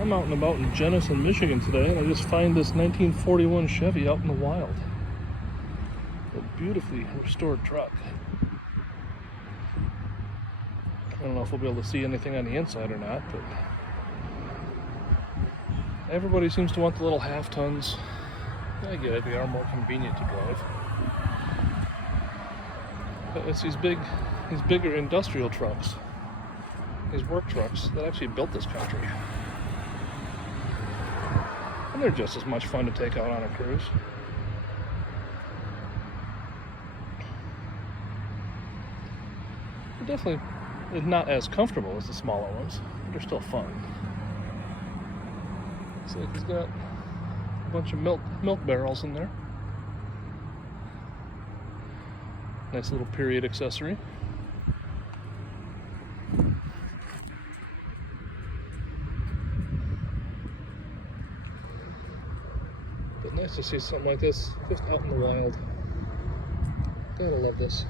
I'm out and about in Jenison, Michigan today, and I just find this 1941 Chevy out in the wild. A beautifully restored truck. I don't know if we'll be able to see anything on the inside or not, but everybody seems to want the little half tons. I get it, they are more convenient to drive. But it's these bigger industrial trucks, these work trucks that actually built this country. And they're just as much fun to take out on a cruise. They're definitely not as comfortable as the smaller ones, but they're still fun. So he's got a bunch of milk barrels in there. Nice little period accessory. But nice to see something like this just out in the wild. Gotta love this.